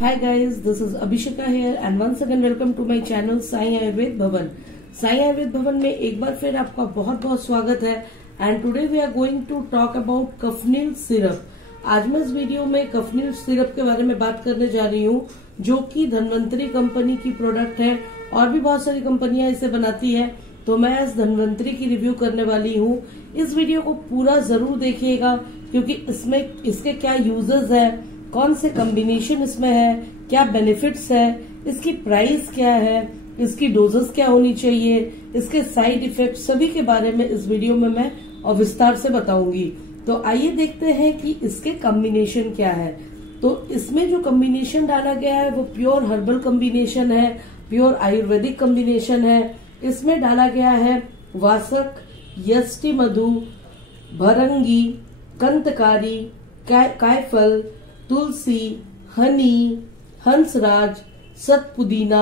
Hi guys, this is Abhisheka here and once again welcome to my channel Sai Ayurveda भवन। साई आयुर्वेद भवन में एक बार फिर आपका बहुत बहुत स्वागत है and today we are going to talk about Coughnil syrup. आज मैं इस वीडियो में कफनील सिरप के बारे में बात करने जा रही हूँ, जो कि धन्वंतरी कंपनी की प्रोडक्ट है और भी बहुत सारी कंपनियां इसे बनाती है। तो मैं इस धन्वंतरी की रिव्यू करने वाली हूँ। इस वीडियो को पूरा जरूर देखिएगा क्योंकि इसमें इसके क्या यूजेस है, कौन से कॉम्बिनेशन इसमें है, क्या बेनिफिट्स है, इसकी प्राइस क्या है, इसकी डोजेस क्या होनी चाहिए, इसके साइड इफेक्ट सभी के बारे में इस वीडियो में मैं विस्तार से बताऊंगी। तो आइए देखते हैं कि इसके कॉम्बिनेशन क्या है। तो इसमें जो कॉम्बिनेशन डाला गया है वो प्योर हर्बल कॉम्बिनेशन है, प्योर आयुर्वेदिक कॉम्बिनेशन है। इसमें डाला गया है वासक, यष्टि मधु, भरंगी, कंतकारी, कायफल, तुलसी, हनी, हंसराज, सतपुदीना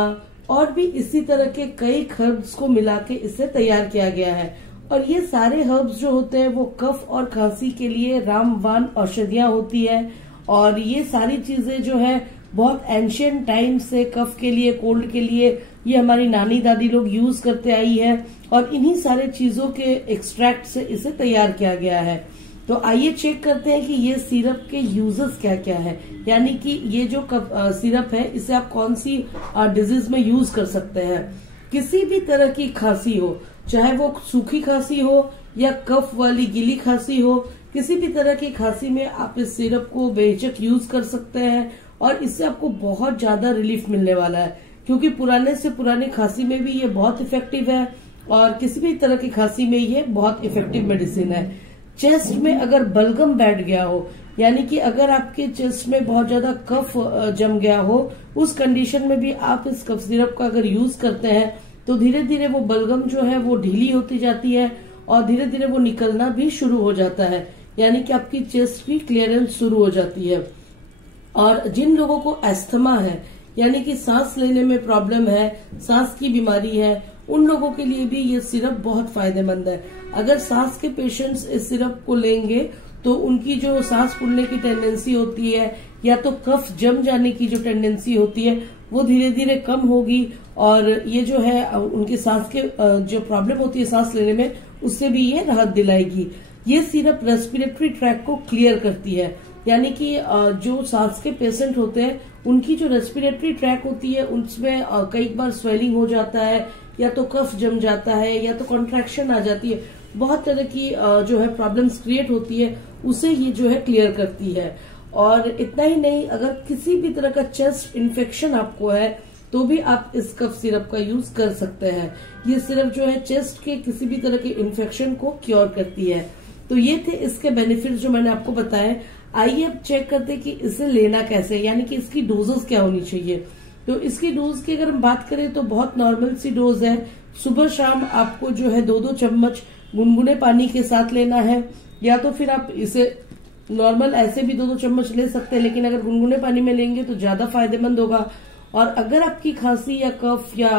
और भी इसी तरह के कई हर्ब्स को मिला के इसे तैयार किया गया है। और ये सारे हर्ब्स जो होते हैं वो कफ और खांसी के लिए रामबाण औषधियां होती है। और ये सारी चीजें जो है बहुत एंशियंट टाइम से कफ के लिए, कोल्ड के लिए ये हमारी नानी दादी लोग यूज करते आई है और इन्हीं सारे चीजों के एक्सट्रैक्ट से इसे तैयार किया गया है। तो आइए चेक करते हैं कि ये सिरप के यूजेस क्या क्या है, यानी कि ये जो सिरप है इसे आप कौन सी डिजीज में यूज कर सकते हैं। किसी भी तरह की खांसी हो, चाहे वो सूखी खांसी हो या कफ वाली गीली खांसी हो, किसी भी तरह की खांसी में आप इस सिरप को बेझिझक यूज कर सकते हैं और इससे आपको बहुत ज्यादा रिलीफ मिलने वाला है, क्योंकि पुराने से पुरानी खांसी में भी ये बहुत इफेक्टिव है और किसी भी तरह की खांसी में ये बहुत इफेक्टिव मेडिसिन है। चेस्ट में अगर बलगम बैठ गया हो, यानी कि अगर आपके चेस्ट में बहुत ज्यादा कफ जम गया हो, उस कंडीशन में भी आप इस कफ सिरप का अगर यूज करते हैं तो धीरे धीरे वो बलगम जो है वो ढीली होती जाती है और धीरे धीरे वो निकलना भी शुरू हो जाता है, यानी कि आपकी चेस्ट की क्लियरेंस शुरू हो जाती है। और जिन लोगों को एस्थमा है, यानी कि सांस लेने में प्रॉब्लम है, सांस की बीमारी है, उन लोगों के लिए भी ये सिरप बहुत फायदेमंद है। अगर सांस के पेशेंट्स इस सिरप को लेंगे तो उनकी जो सांस फूलने की टेंडेंसी होती है या तो कफ जम जाने की जो टेंडेंसी होती है वो धीरे धीरे कम होगी और ये जो है उनकी सांस के जो प्रॉब्लम होती है सांस लेने में, उससे भी ये राहत दिलाएगी। ये सिरप रेस्पिरेटरी ट्रैक को क्लियर करती है, यानी कि जो सांस के पेशेंट होते हैं उनकी जो रेस्पिरेटरी ट्रैक होती है उसमें कई बार स्वेलिंग हो जाता है, या तो कफ जम जाता है, या तो कॉन्ट्रैक्शन आ जाती है, बहुत तरह की जो है प्रॉब्लम्स क्रिएट होती है, उसे ये जो है क्लियर करती है। और इतना ही नहीं, अगर किसी भी तरह का चेस्ट इन्फेक्शन आपको है तो भी आप इस कफ सिरप का यूज कर सकते हैं। ये सिरप जो है चेस्ट के किसी भी तरह के इन्फेक्शन को क्योर करती है। तो ये थे इसके बेनिफिट्स जो मैंने आपको बताए। आइए अब चेक करते हैं कि इसे लेना कैसे, यानी कि इसकी डोजेस क्या होनी चाहिए। तो इसकी डोज की अगर हम बात करें तो बहुत नॉर्मल सी डोज है। सुबह शाम आपको जो है 2-2 चम्मच गुनगुने पानी के साथ लेना है, या तो फिर आप इसे नॉर्मल ऐसे भी 2-2 चम्मच ले सकते हैं, लेकिन अगर गुनगुने पानी में लेंगे तो ज्यादा फायदेमंद होगा। और अगर आपकी खांसी या कफ या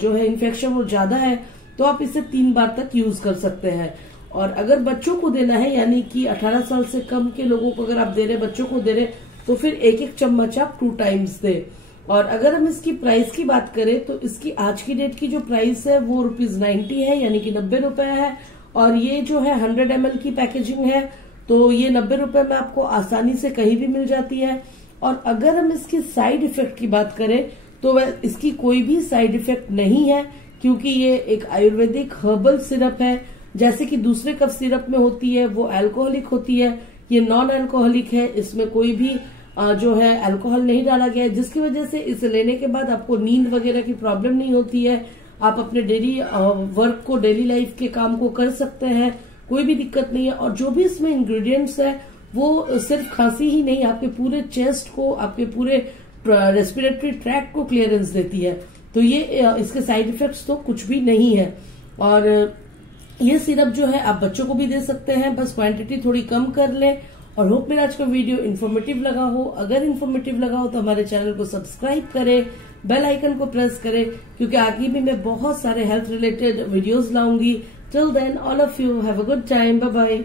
जो है इन्फेक्शन वो ज्यादा है तो आप इसे 3 बार तक यूज कर सकते हैं। और अगर बच्चों को देना है, यानी कि 18 साल से कम के लोगों को अगर आप दे रहे, बच्चों को दे रहे, तो फिर 1-1 चम्मच आप 2 टाइम्स दे। और अगर हम इसकी प्राइस की बात करें तो इसकी आज की डेट की जो प्राइस है वो ₹90 है, यानी कि 90 रुपए है। और ये जो है 100 ml की पैकेजिंग है, तो ये 90 रुपए में आपको आसानी से कहीं भी मिल जाती है। और अगर हम इसकी साइड इफेक्ट की बात करें तो इसकी कोई भी साइड इफेक्ट नहीं है, क्योंकि ये एक आयुर्वेदिक हर्बल सिरप है। जैसे कि दूसरे कफ सिरप में होती है वो अल्कोहलिक होती है, ये नॉन अल्कोहलिक है, इसमें कोई भी जो है अल्कोहल नहीं डाला गया है, जिसकी वजह से इसे लेने के बाद आपको नींद वगैरह की प्रॉब्लम नहीं होती है। आप अपने डेली वर्क को, डेली लाइफ के काम को कर सकते हैं, कोई भी दिक्कत नहीं है। और जो भी इसमें इंग्रेडिएंट्स है वो सिर्फ खांसी ही नहीं, आपके पूरे चेस्ट को, आपके पूरे रेस्पिरेटरी ट्रैक को क्लियरेंस देती है। तो ये इसके साइड इफेक्ट्स तो कुछ भी नहीं है। और ये सिरप जो है आप बच्चों को भी दे सकते हैं, बस क्वांटिटी थोड़ी कम कर लें। और होप मेरा आज का वीडियो इन्फॉर्मेटिव लगा हो। अगर इन्फॉर्मेटिव लगा हो तो हमारे चैनल को सब्सक्राइब करें, बेल आइकन को प्रेस करें, क्योंकि आगे भी मैं बहुत सारे हेल्थ रिलेटेड वीडियोस लाऊंगी। Till then all of you have a good time, bye bye.